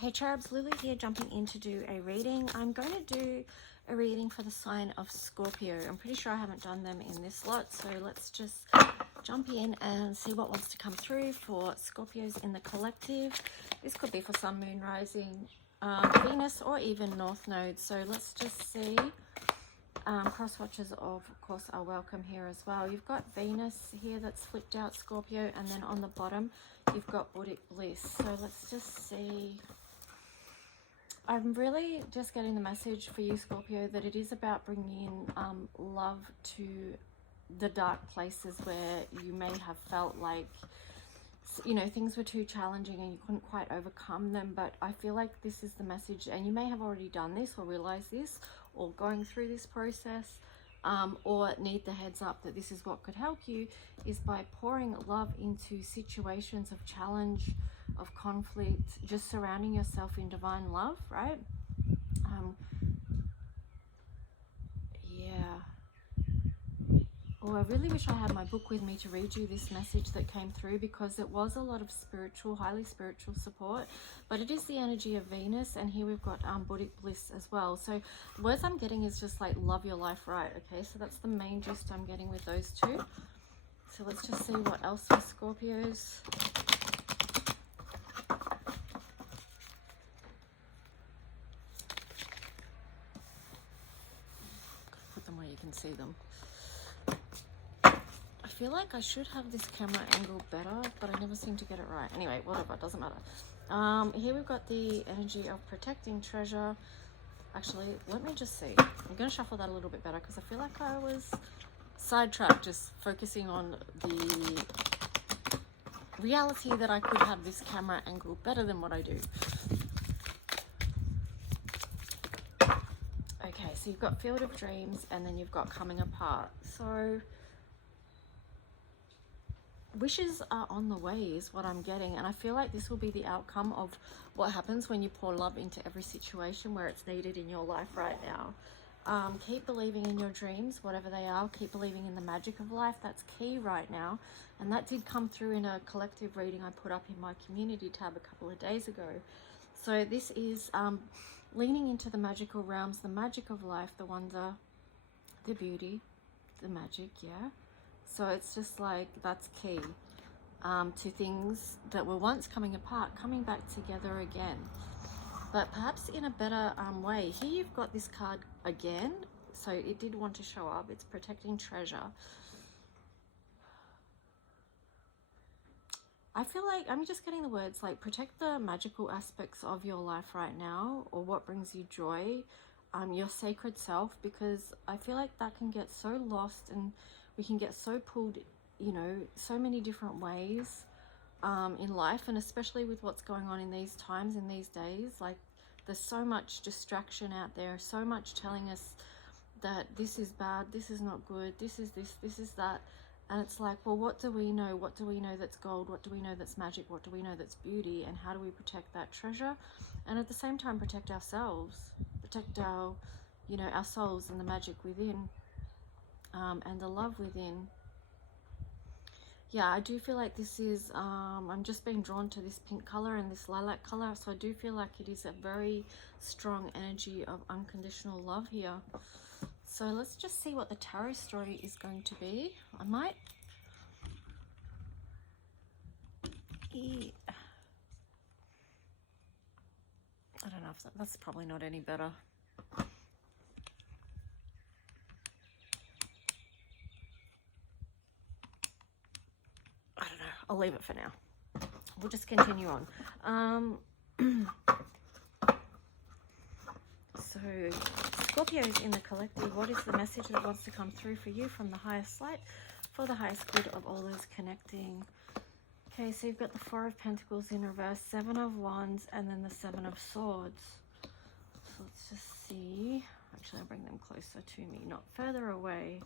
Hey Cherubs, Lulu here, jumping in to do a reading. I'm going to do a reading for the sign of Scorpio. I'm pretty sure I haven't done them in this lot, so let's just jump in and see what wants to come through for Scorpios in the collective. This could be for Sun, Moon, Rising, Venus, or even North Node. So let's just see. Cross watchers, of course, are welcome here as well. You've got Venus here that's flipped out, Scorpio, and then on the bottom you've got Buddhic bliss. So let's just see. I'm really just getting the message for you, Scorpio, that it is about bringing love to the dark places where you may have felt like, you know, things were too challenging and you couldn't quite overcome them. But I feel like this is the message, and you may have already done this or realized this or going through this process, or need the heads up that this is what could help you, is by pouring love into situations of challenge, of conflict, just surrounding yourself in divine love, right? Yeah. Oh, I really wish I had my book with me to read you this message that came through, because it was a lot of spiritual, highly spiritual support, but it is the energy of Venus, and here we've got Buddhic bliss as well. So the words I'm getting is just like, love your life right, okay? So that's the main gist I'm getting with those two. So let's just see what else for Scorpios. Put them where you can see them. I feel like I should have this camera angle better, but I never seem to get it right. Anyway, whatever, it doesn't matter. Here we've got the energy of protecting treasure. Actually, let me just see. I'm going to shuffle that a little bit better, because I feel like I was sidetracked just focusing on the reality that I could have this camera angle better than what I do. Okay, so you've got field of dreams, and then you've got coming apart. So wishes are on the way is what I'm getting, and I feel like this will be the outcome of what happens when you pour love into every situation where it's needed in your life right now. Keep believing in your dreams, whatever they are. Keep believing in the magic of life. That's key right now, and that did come through in a collective reading I put up in my community tab a couple of days ago. So this is leaning into the magical realms, the magic of life, the wonder, the beauty, the magic, yeah. So it's just like, that's key to things that were once coming apart, coming back together again, but perhaps in a better way. Here you've got this card again, so it did want to show up. It's protecting treasure. I feel like I'm just getting the words like, protect the magical aspects of your life right now, or what brings you joy, your sacred self, because I feel like that can get so lost, and we can get so pulled, you know, so many different ways in life, and especially with what's going on in these times, in these days. Like, there's so much distraction out there, so much telling us that this is bad, this is not good, this is this, this is that. And it's like, well, what do we know? What do we know that's gold? What do we know that's magic? What do we know that's beauty? And how do we protect that treasure? And at the same time, protect ourselves, protect our, you know, our souls and the magic within. And the love within. Yeah, I do feel like this is, I'm just being drawn to this pink color and this lilac color, so I do feel like it is a very strong energy of unconditional love here. So let's just see what the tarot story is going to be. I might, I don't know if that's probably not any better. I'll leave it for now. We'll just continue on. So Scorpios in the collective, what is the message that wants to come through for you from the highest light for the highest good of all those connecting? Okay, so you've got the Four of Pentacles in reverse, Seven of Wands, and then the Seven of Swords. So let's just see. Actually, I'll bring them closer to me, not further away.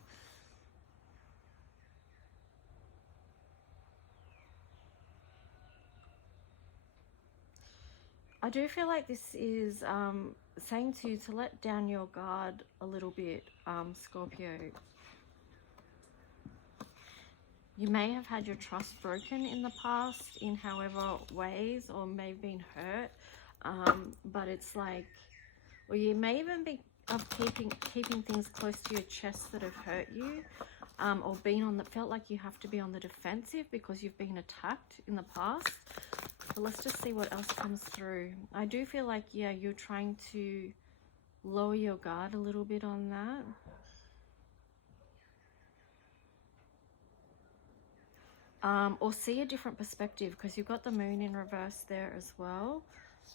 I do feel like this is saying to you to let down your guard a little bit, Scorpio. You may have had your trust broken in the past in however ways, or may have been hurt. but it's like, or you may even be of keeping things close to your chest that have hurt you, or been on the, felt like you have to be on the defensive because you've been attacked in the past. But let's just see what else comes through. I do feel like, yeah, you're trying to lower your guard a little bit on that. Or see a different perspective, because you've got the moon in reverse there as well.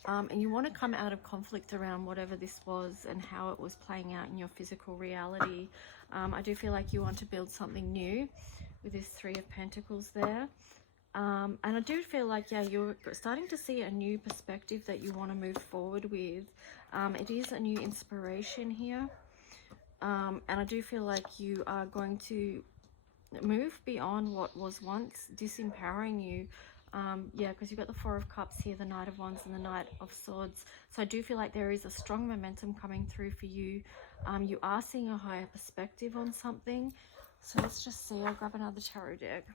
And you want to come out of conflict around whatever this was and how it was playing out in your physical reality. I do feel like you want to build something new with this Three of Pentacles there. And I do feel like, yeah, you're starting to see a new perspective that you want to move forward with. It is a new inspiration here. And I do feel like you are going to move beyond what was once disempowering you. Yeah, because you've got the Four of Cups here, the Knight of Wands and the Knight of Swords. So I do feel like there is a strong momentum coming through for you. You are seeing a higher perspective on something. So let's just see. I'll grab another tarot deck.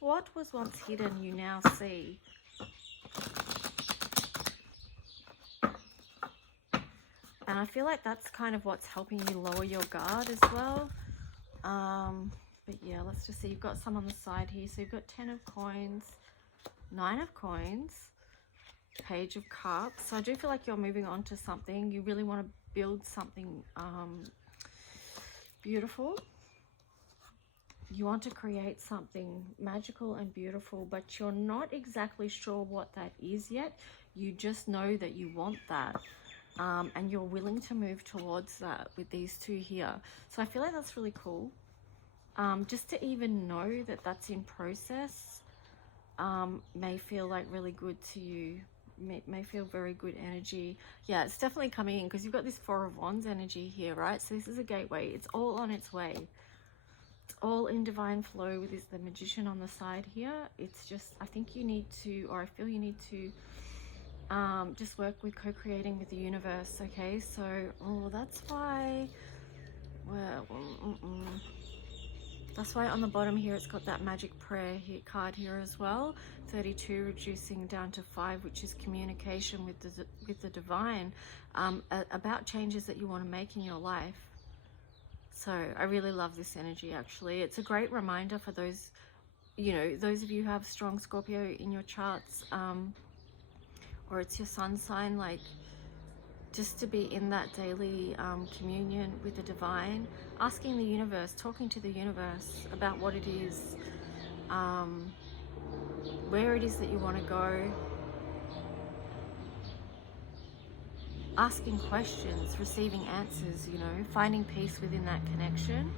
What was once hidden, you now see. And I feel like that's kind of what's helping you lower your guard as well. But yeah, let's just see. You've got some on the side here. So you've got 10 of coins, 9 of coins, Page of Cups. So I do feel like you're moving on to something. You really want to build something beautiful. You want to create something magical and beautiful, but you're not exactly sure what that is yet. You just know that you want that. And you're willing to move towards that with these two here. So I feel like that's really cool. Just to even know that that's in process may feel like really good to you. May feel very good energy. Yeah, it's definitely coming in because you've got this Four of Wands energy here, right? So this is a gateway. It's all on its way. It's all in divine flow with the Magician on the side here. It's just, I think you need to, or I feel you need to just work with co-creating with the universe. Okay, so that's why, well, that's why on the bottom here it's got that magic prayer here, card here as well. 32 reducing down to 5, which is communication with the divine, about changes that you want to make in your life. So I really love this energy. Actually, it's a great reminder for those, you know, those of you who have strong Scorpio in your charts, or it's your sun sign, like just to be in that daily communion with the divine, asking the universe, talking to the universe about what it is, where it is that you want to go, asking questions, receiving answers, you know, finding peace within that connection.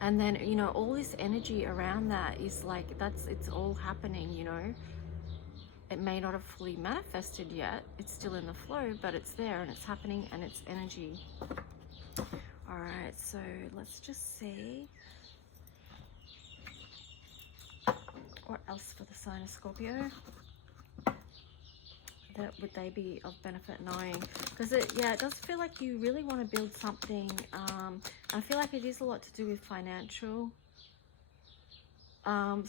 And then, you know, all this energy around that is like, it's all happening, you know. It may not have fully manifested yet. It's still in the flow, but it's there and it's happening and it's energy. All right, so let's just see. What else for the sign of Scorpio? That would they be of benefit knowing? Because it does feel like you really want to build something. I feel like it is a lot to do with financial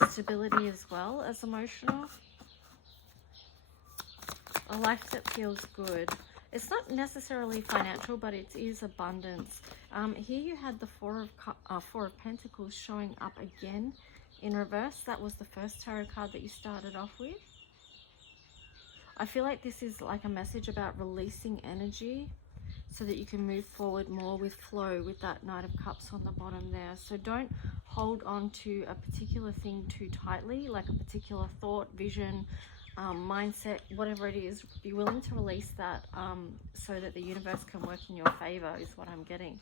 stability as well as emotional. A life that feels good. It's not necessarily financial, but it is abundance. Here you had the Four of Pentacles showing up again in reverse. That was the first tarot card that you started off with. I feel like this is like a message about releasing energy so that you can move forward more with flow with that Knight of Cups on the bottom there. So don't hold on to a particular thing too tightly, like a particular thought, vision, mindset, whatever it is. Be willing to release that so that the universe can work in your favor is what I'm getting.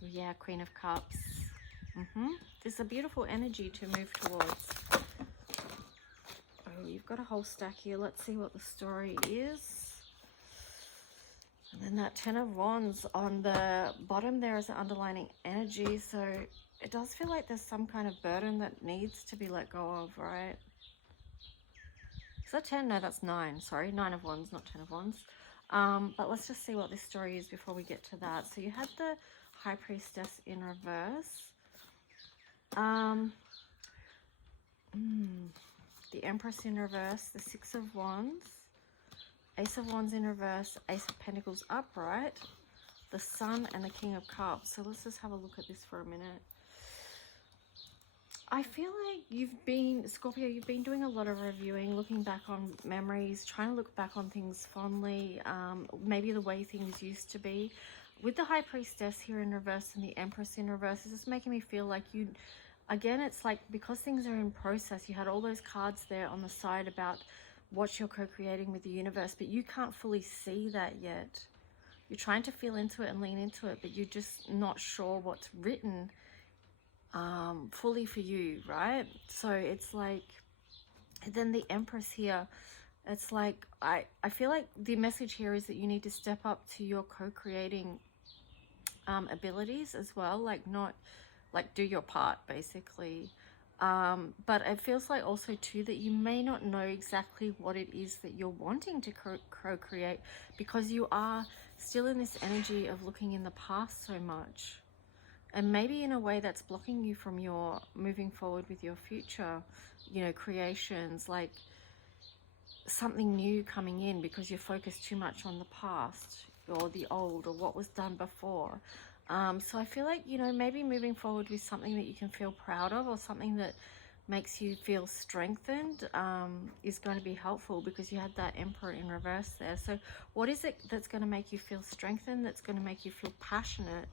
Yeah, Queen of Cups. There's a beautiful energy to move towards. Oh, you've got a whole stack here. Let's see what the story is. And then that 10 of Wands on the bottom there is an underlining energy. So it does feel like there's some kind of burden that needs to be let go of, right? Is that 10? No, that's 9. Sorry, 9 of Wands, not 10 of Wands. But let's just see what this story is before we get to that. So you had the High Priestess in reverse. The Empress in reverse, the Six of Wands, Ace of Wands in reverse, Ace of Pentacles upright, the Sun, and the King of Cups. So let's just have a look at this for a minute. I feel like Scorpio, you've been doing a lot of reviewing, looking back on memories, trying to look back on things fondly, maybe the way things used to be. With the High Priestess here in reverse and the Empress in reverse, it's just making me feel like again, it's like because things are in process, you had all those cards there on the side about what you're co-creating with the universe, but you can't fully see that yet. You're trying to feel into it and lean into it, but you're just not sure what's written fully for you, right? So it's like, then the Empress here, it's like, I feel like the message here is that you need to step up to your co-creating abilities as well, like not like do your part basically, but it feels like also too that you may not know exactly what it is that you're wanting to co-create, because you are still in this energy of looking in the past so much, and maybe in a way that's blocking you from your moving forward with your future, you know, creations, like something new coming in, because you're focused too much on the past or the old or what was done before. So I feel like, you know, maybe moving forward with something that you can feel proud of, or something that makes you feel strengthened, is going to be helpful, because you had that Emperor in reverse there. So what is it that's going to make you feel strengthened, that's going to make you feel passionate?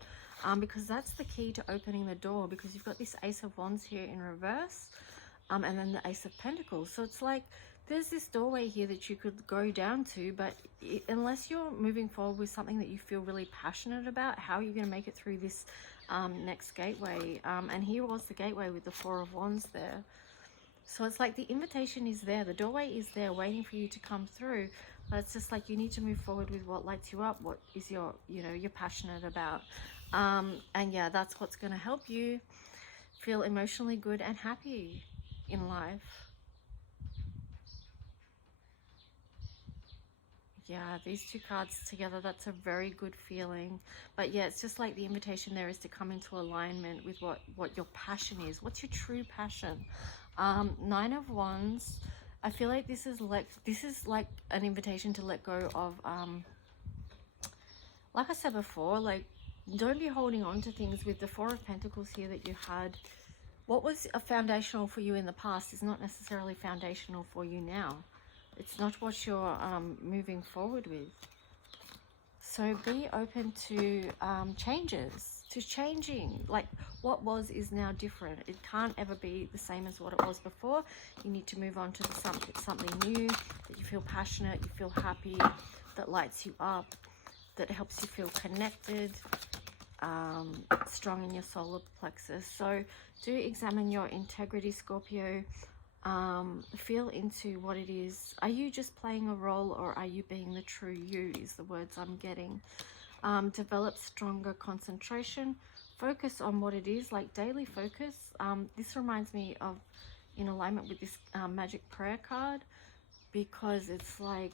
Because that's the key to opening the door, because you've got this Ace of Wands here in reverse, and then the Ace of Pentacles. So it's like there's this doorway here that you could go down to, but unless you're moving forward with something that you feel really passionate about, how are you going to make it through this next gateway? And here was the gateway with the Four of Wands there. So it's like the invitation is there, the doorway is there waiting for you to come through, but it's just like you need to move forward with what lights you up, what is your, you know, you're passionate about. And yeah, that's what's going to help you feel emotionally good and happy in life. Yeah, these two cards together, that's a very good feeling. But yeah, it's just like the invitation there is to come into alignment with what your passion is. What's your true passion? Nine of Wands, I feel like this is like an invitation to let go of, like I said before, like don't be holding on to things. With the Four of Pentacles here that you had, what was foundational for you in the past is not necessarily foundational for you now. It's not what you're moving forward with. So be open to changes, to changing. Like what was is now different. It can't ever be the same as what it was before. You need to move on to something new, that you feel passionate, you feel happy, that lights you up, that helps you feel connected, strong in your solar plexus. So do examine your integrity, Scorpio. Feel into what it is. Are you just playing a role, or are you being the true you, is the words I'm getting. Develop stronger concentration. Focus on what it is, like daily focus. This reminds me of, in alignment with this magic prayer card, because it's like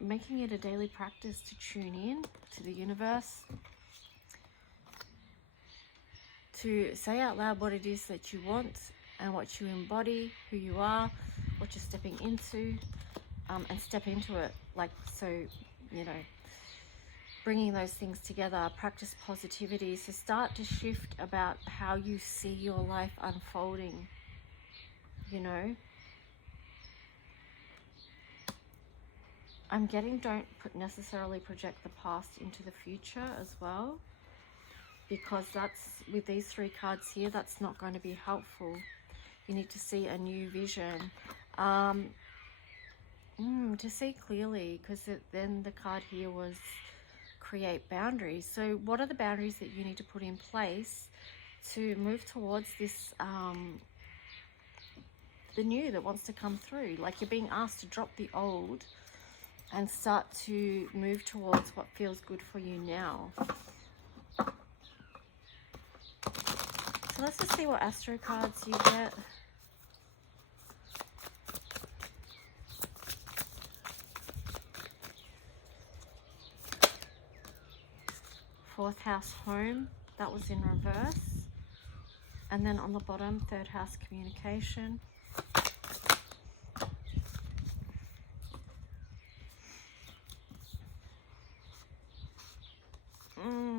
making it a daily practice to tune in to the universe, to say out loud what it is that you want and what you embody, who you are, what you're stepping into, and step into it. Like, so, you know, bringing those things together. Practice positivity. So start to shift about how you see your life unfolding, you know. I'm getting, don't necessarily project the past into the future as well, because that's, with these three cards here, that's not going to be helpful. You need to see a new vision, to see clearly, because then the card here was create boundaries. So what are the boundaries that you need to put in place to move towards this, the new that wants to come through? Like you're being asked to drop the old and start to move towards what feels good for you now. So let's just see what Astro cards you get. 4th house home, that was in reverse. And then on the bottom, 3rd house communication.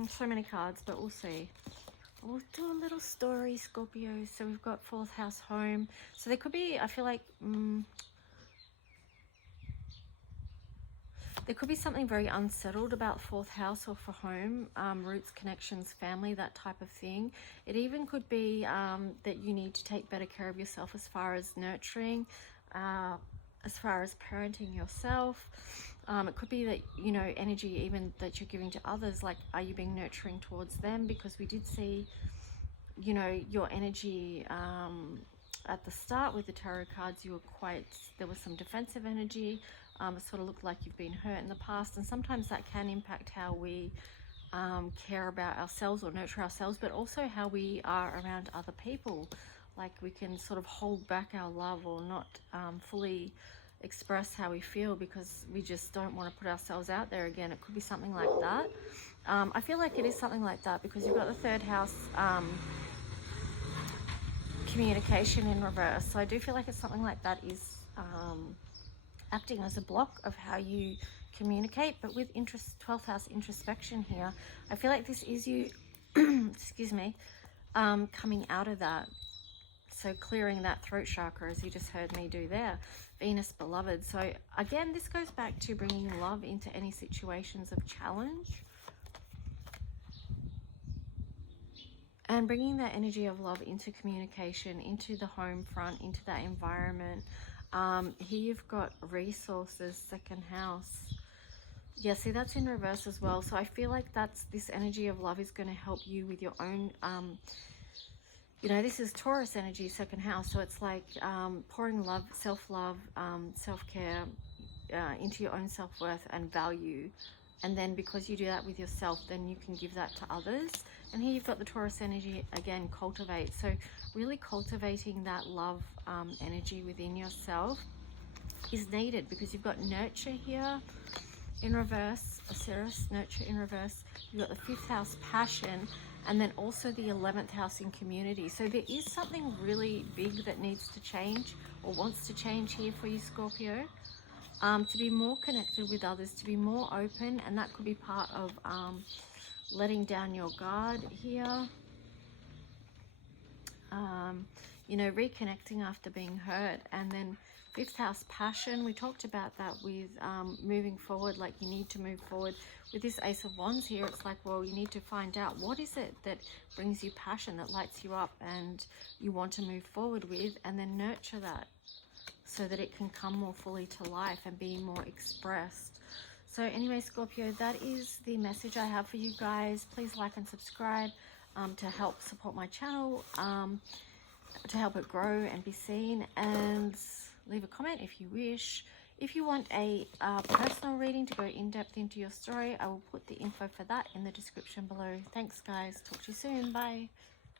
So many cards, but we'll see. We'll do a little story, Scorpio. So we've got 4th house home. So there could be, I feel like, there could be something very unsettled about 4th house or for home, roots, connections, family, that type of thing. It even could be that you need to take better care of yourself as far as nurturing, as far as parenting yourself. It could be that, you know, energy even that you're giving to others, like, are you being nurturing towards them? Because we did see, you know, your energy at the start with the tarot cards, you were quite, there was some defensive energy. It sort of looked like you've been hurt in the past, and sometimes that can impact how we care about ourselves or nurture ourselves, but also how we are around other people. Like, we can sort of hold back our love or not fully express how we feel because we just don't want to put ourselves out there again. It could be something like that. I feel like it is something like that because you've got the 3rd house communication in reverse. So I do feel like it's something like that is acting as a block of how you communicate. But with 12th house introspection here, I feel like this is you excuse me, coming out of that. So clearing that throat chakra, as you just heard me do there. Venus beloved. So again, this goes back to bringing love into any situations of challenge. And bringing that energy of love into communication, into the home front, into that environment. Here you've got resources, 2nd house. Yeah, see, that's in reverse as well. So I feel like this energy of love is going to help you with your own, you know, this is Taurus energy, 2nd house. So it's like pouring love, self-love, self-care into your own self-worth and value. And then because you do that with yourself, then you can give that to others. And here you've got the Taurus energy, again, cultivate. So really cultivating that love energy within yourself is needed because you've got nurture here in reverse, Osiris, nurture in reverse. You've got the 5th house, passion, and then also the 11th house in community. So there is something really big that needs to change or wants to change here for you, Scorpio. To be more connected with others, to be more open, and that could be part of letting down your guard here. You know, reconnecting after being hurt. And then 5th house, passion, we talked about that with moving forward, like you need to move forward. With this Ace of Wands here, it's like, well, you need to find out what is it that brings you passion, that lights you up and you want to move forward with, and then nurture that so that it can come more fully to life and be more expressed. So anyway, Scorpio, that is the message I have for you guys. Please like and subscribe to help support my channel, to help it grow and be seen, and leave a comment if you wish. If you want a personal reading to go in depth into your story, I will put the info for that in the description below. Thanks guys, talk to you soon, bye.